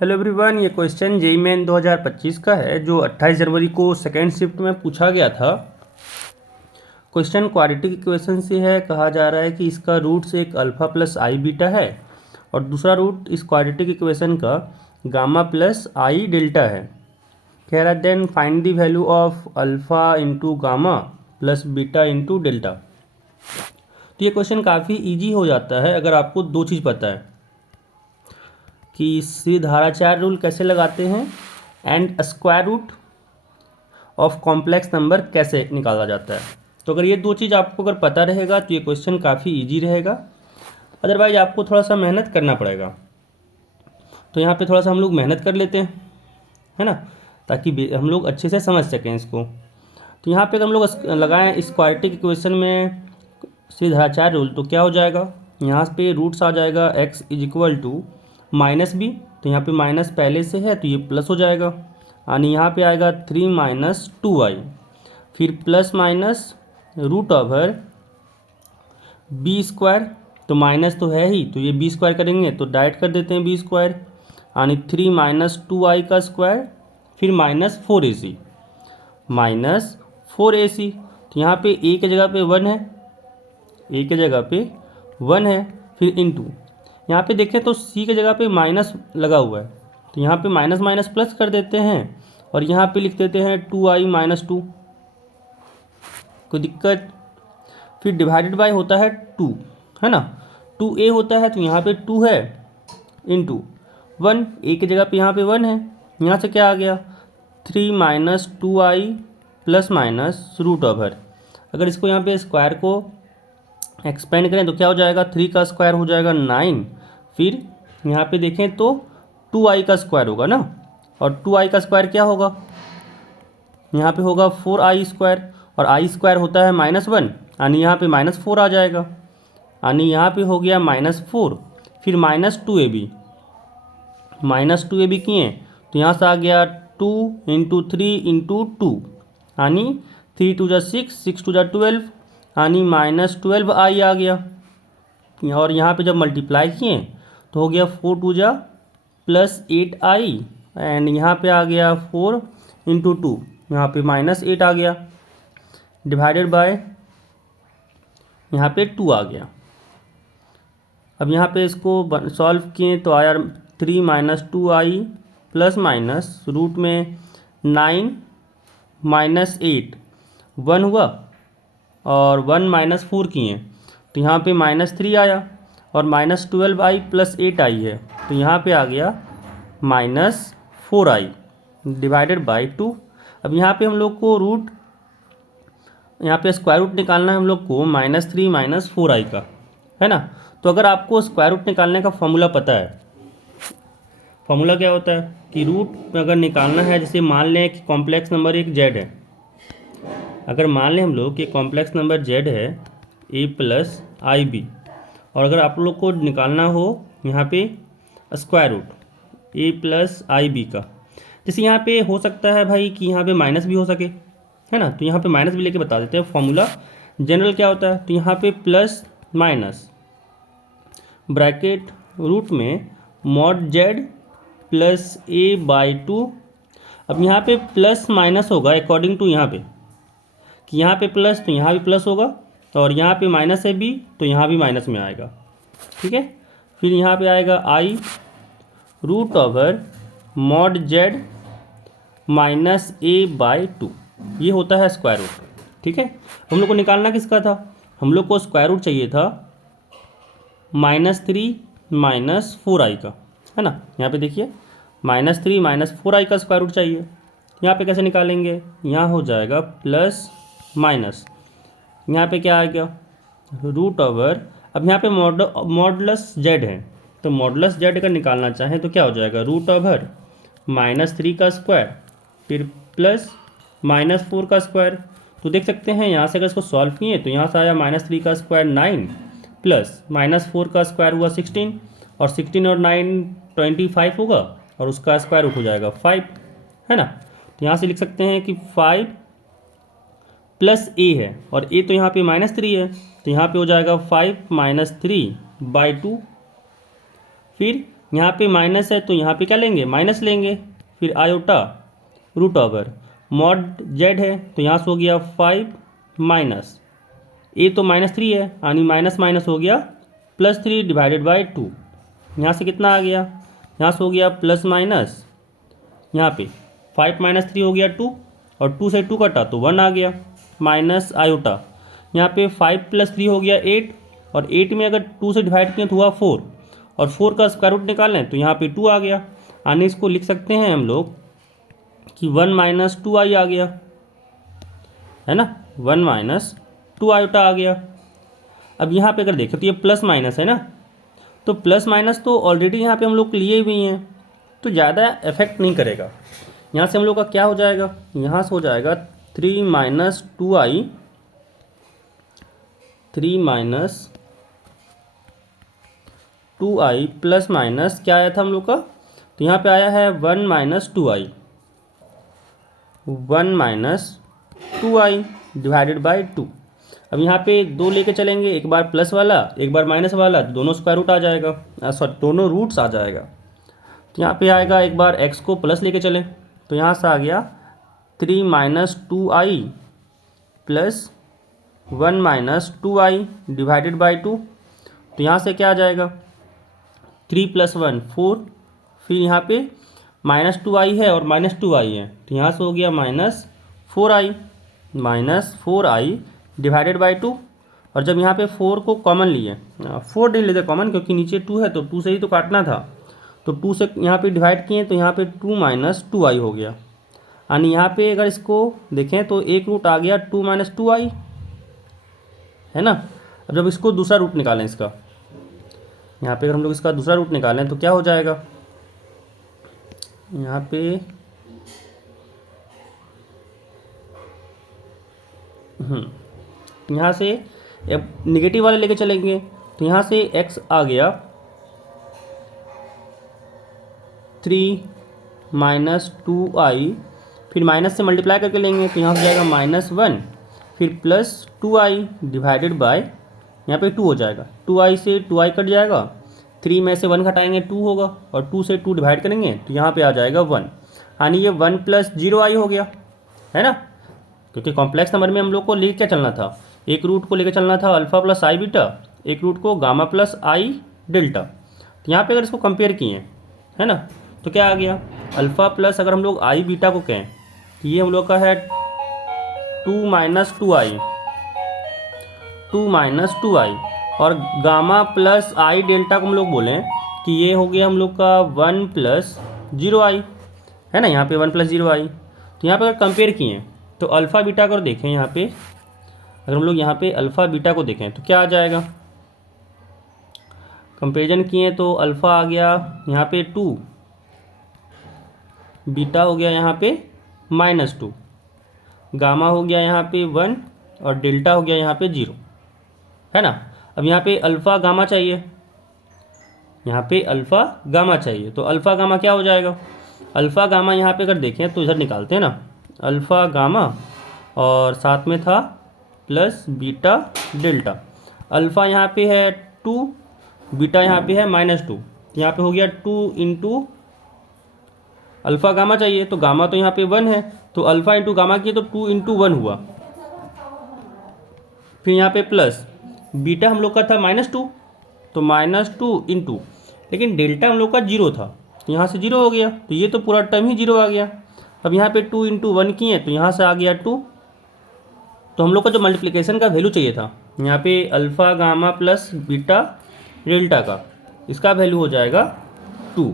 Hello everyone, ये question JEE main 2025 का है जो 28 जनवरी को सेकेंड शिफ्ट में पूछा गया था। क्वेश्चन क्वाड्रेटिक इक्वेशन से है। कहा जा रहा है कि इसका रूट्स एक अल्फा प्लस आई बीटा है और दूसरा रूट इस क्वाड्रेटिक इक्वेशन का गामा प्लस आई डेल्टा है। कह रहा है then find the value of alpha into gamma plus beta into delta. तो ये क्वेश्चन काफ़ी ईजी हो जाता है अगर आपको दो चीज़ पता है कि सीधाराचार्य रूल कैसे लगाते हैं and square root of complex number कैसे निकाला जाता है। तो अगर ये दो चीज़ आपको अगर पता रहेगा तो ये क्वेश्चन काफ़ी इजी रहेगा। अदरवाइज आपको थोड़ा सा मेहनत करना पड़ेगा। तो यहाँ पे थोड़ा सा हम लोग मेहनत कर लेते हैं, है ना, ताकि हम लोग अच्छे से समझ सकें इसको। तो यहाँ पे हम लोग लगाएं इस क्वाड्रेटिक इक्वेशन में सीधाराचार्य रूल, तो क्या हो जाएगा, यहाँ पे रूट्स आ जाएगा x is equal to minus B. तो यहाँ पे माइनस पहले से है तो ये प्लस हो जाएगा, यानी यहाँ पे आएगा 3 माइनस 2i, फिर plus minus root over B square. तो माइनस तो है ही तो ये बी स्क्वायर करेंगे तो डायरेक्ट कर देते हैं बी स्क्वायर, यानी 3 माइनस 2i का स्क्वायर, फिर माइनस 4ac माइनस 4ac। तो यहाँ पे a की जगह पे 1 है, a की जगह पे 1 है, फिर इंटू यहाँ पे देखें तो c की जगह पे माइनस लगा हुआ है तो यहाँ पे माइनस माइनस प्लस कर देते हैं और यहाँ पे लिख देते हैं 2i माइनस 2, कोई दिक्कत। फिर डिवाइडेड बाय होता है 2, है ना, 2a होता है तो यहाँ पे 2 है इंटू 1, a की जगह पे यहाँ पे 1 है, यहाँ से क्या आ गया 3 minus 2i plus minus root over. अगर इसको यहाँ पे स्क्वायर को एक्सपेंड करें तो क्या हो जाएगा, 3 का स्क्वायर हो जाएगा 9, फिर यहाँ पे देखें तो 2i का स्क्वायर होगा ना, और 2i का स्क्वायर क्या होगा, यहाँ पे होगा 4i स्क्वायर, और i स्क्वायर होता है -1, यानी यहाँ पे -4 आ जाएगा, यानी यहाँ पे हो गया -4, फिर -2ab किए तो यहाँ से आ गया 2 इंटू 3 इंटू 2, यानी 3 2 जा 6, 6 2 जा 12, यानी -12i आ गया। और यहाँ पे जब मल्टीप्लाई किए तो हो गया 4 2 जा +8i, एंड यहाँ पे आ गया 4 इंटू 2, यहाँ पे -8 आ गया, डिवाइडेड बाय यहाँ पे 2 आ गया। अब यहाँ पे इसको सॉल्व किए तो आया 3 minus 2i plus minus root में 9 माइनस 8, 1 हुआ, और 1 माइनस 4 किए तो यहाँ पे -3 आया, और -12i प्लस 8i है तो यहाँ पे आ गया -4i डिवाइडेड बाय 2। अब यहाँ पे हम लोग को रूट, यहाँ पे स्क्वायर रूट निकालना है हम लोग को -3 माइनस 4i का, है ना। तो अगर आपको स्क्वायर रूट निकालने का फॉर्मूला पता है, फॉर्मूला क्या होता है कि रूट अगर निकालना है, जैसे मान लें कि कॉम्प्लेक्स नंबर एक z है, अगर मान लें हम लोग कि कॉम्प्लेक्स नंबर z है a प्लस आई बी, और अगर आप लोग को निकालना हो यहाँ पे square root a plus i B का, जैसे यहाँ पे हो सकता है भाई कि यहाँ पे माइनस भी हो सके, है ना, तो यहाँ पे माइनस भी लेके बता देते हैं फॉर्मूला जनरल क्या होता है। तो यहाँ पे प्लस माइनस ब्रैकेट रूट में मॉड z प्लस a/2। अब यहाँ पे प्लस माइनस होगा अकॉर्डिंग टू यहाँ पे कि यहाँ पे प्लस तो यहाँ भी प्लस होगा, और यहाँ पे माइनस है b तो यहाँ भी माइनस में आएगा, ठीक है। फिर यहाँ पे आएगा i root over mod z minus a/2, ये होता है स्क्वायर रूट, ठीक है। हम लोग को निकालना किसका था, हम लोग को स्क्वायर रूट चाहिए था -3 माइनस 4i का, है ना। यहाँ पे देखिए -3 माइनस 4i का स्क्वायर रूट चाहिए। यहाँ पे कैसे निकालेंगे, यहाँ हो जाएगा प्लस माइनस, यहाँ पे क्या आएगा रूट ओवर, अब यहाँ पे मॉडुलस z है तो मॉडुलस z का निकालना चाहें तो क्या हो जाएगा रूट ओवर -3 का स्क्वायर, फिर प्लस -4 का स्क्वायर। तो देख सकते हैं यहाँ से अगर इसको सॉल्व किए तो यहाँ से आया -3 का स्क्वायर 9 प्लस -4 का स्क्वायर हुआ 16, और 16 और 9 25 होगा, और उसका स्क्वायर रूट हो जाएगा 5, है ना। तो यहाँ से लिख सकते हैं कि 5 प्लस a है, और a तो यहाँ पे -3 है तो यहाँ पे हो जाएगा 5 - 3/2, फिर यहाँ पे माइनस है तो यहाँ पे क्या लेंगे, माइनस लेंगे। फिर iota root over mod Z है तो यहाँ से हो गया 5 माइनस ए तो -3 है, यानी माइनस माइनस हो गया +3 डिवाइडेड बाई 2। यहाँ से कितना आ गया, यहाँ से हो गया प्लस माइनस, यहाँ पे 5 - 3 हो गया 2, और 2 से 2 कटा तो 1 आ गया, माइनस आयोटा। यहाँ पे 5 + 3 हो गया 8, और 8 में अगर 2 से डिवाइड किए तो हुआ 4, और 4 का स्क्वायर रूट निकालें तो यहाँ पे 2 आ गया। यानी इसको लिख सकते हैं हम लोग कि 1 - 2i आ गया, है ना, 1 - 2 आयोटा आ गया। अब यहाँ पे अगर देखें तो ये प्लस माइनस है ना, तो प्लस माइनस तो ऑलरेडी यहाँ पे हम लोग लिए हुए हैं, तो ज़्यादा इफेक्ट नहीं करेगा। यहाँ से हम लोग का क्या हो जाएगा, यहाँ से हो जाएगा 3 - 2i, 3 - 2i प्लस माइनस क्या आया था हम लोग का, तो यहाँ पे आया है 1 - 2i, 1 - 2i डिवाइडेड बाई 2। अब यहाँ पे 2 लेके चलेंगे, एक बार प्लस वाला एक बार माइनस वाला, दोनों स्क्वायर रूट आ जाएगा, सॉरी दोनों रूट्स आ जाएगा। तो यहाँ पे आएगा, एक बार x को प्लस लेके चलें तो यहाँ से आ गया 3 - 2i plus 1 - 2i divided by 2। तो यहाँ से क्या आ जाएगा, 3 + 1 4, फिर यहाँ पे -2i है और -2i है, तो यहाँ से हो गया -4i डिवाइडेड बाई 2। और जब यहाँ पे 4 को कॉमन लिए, 4 नहीं लेते कॉमन क्योंकि नीचे 2 है तो 2 से ही तो काटना था, तो 2 से यहाँ पे डिवाइड किए तो यहाँ पे 2 - 2i हो गया। यानी यहाँ पे अगर इसको देखें तो एक रूट आ गया 2 - 2i, है ना। अब जब इसको दूसरा रूट निकालें इसका, यहाँ पे अगर हम लोग इसका दूसरा रूट निकालें तो क्या हो जाएगा, यहाँ पे यहाँ से अब निगेटिव वाले लेके चलेंगे तो यहाँ से x आ गया 3 - 2i, फिर माइनस से मल्टीप्लाई करके लेंगे तो यहाँ से जाएगा -1, फिर प्लस 2i डिवाइडेड बाय, यहाँ पे 2 हो जाएगा, 2i से 2i कट जाएगा, 3 में से 1 घटाएंगे 2 होगा, और 2 से 2 डिवाइड करेंगे तो यहाँ पे आ जाएगा 1। यानी ये 1 + 0i हो गया, है ना, क्योंकि कॉम्प्लेक्स नंबर में हम लोग को लेके क्या चलना था, एक रूट को लेकर चलना था अल्फ़ा प्लस आई बीटा, एक रूट को गामा प्लस आई डेल्टा। तो यहाँ पे अगर इसको कंपेयर किए, है ना, तो क्या आ गया, अल्फ़ा प्लस अगर हम लोग आई बीटा को कहें तो ये हम लोग का है 2 - 2i, और गामा प्लस आई डेल्टा को हम लोग बोलें कि ये हो गया हम लोग का 1 + 0i, है ना, यहाँ पे 1 + 0i। तो यहाँ पे अगर कंपेयर किए तो अल्फ़ा बीटा को देखें, यहाँ पे अगर हम लोग यहाँ पे अल्फ़ा बीटा को देखें तो क्या आ जाएगा, कंपेरिजन किए तो अल्फ़ा आ गया यहाँ पे 2, बीटा हो गया यहाँ पे -2, गामा हो गया यहाँ पे 1, और डेल्टा हो गया यहाँ पे 0, है ना। अब यहाँ पे अल्फ़ा गामा चाहिए, यहाँ पे अल्फ़ा गामा चाहिए, तो अल्फ़ा गामा क्या हो जाएगा, अल्फ़ा गामा यहाँ पे अगर देखें तो इधर निकालते हैं ना, अल्फ़ा गामा और साथ में था प्लस बीटा डेल्टा। अल्फ़ा यहाँ पे है 2, बीटा यहाँ पे है -2, यहाँ पे हो गया 2 × अल्फ़ा गामा चाहिए, तो गामा तो यहाँ पे 1 है, तो अल्फ़ा इंटू गामा किए तो 2 × 1 हुआ, फिर यहाँ पे प्लस बीटा हम लोग का था -2, तो -2 × लेकिन डेल्टा हम लोग का 0 था, तो यहाँ से 0 हो गया, तो ये तो पूरा टर्म ही 0 आ गया। अब यहाँ पे 2 × 1 किए तो यहाँ से आ गया 2, तो हम लोग का जो मल्टीप्लिकेशन का वैल्यू चाहिए था यहाँ पे alpha gamma plus beta delta का, इसका वैल्यू हो जाएगा 2।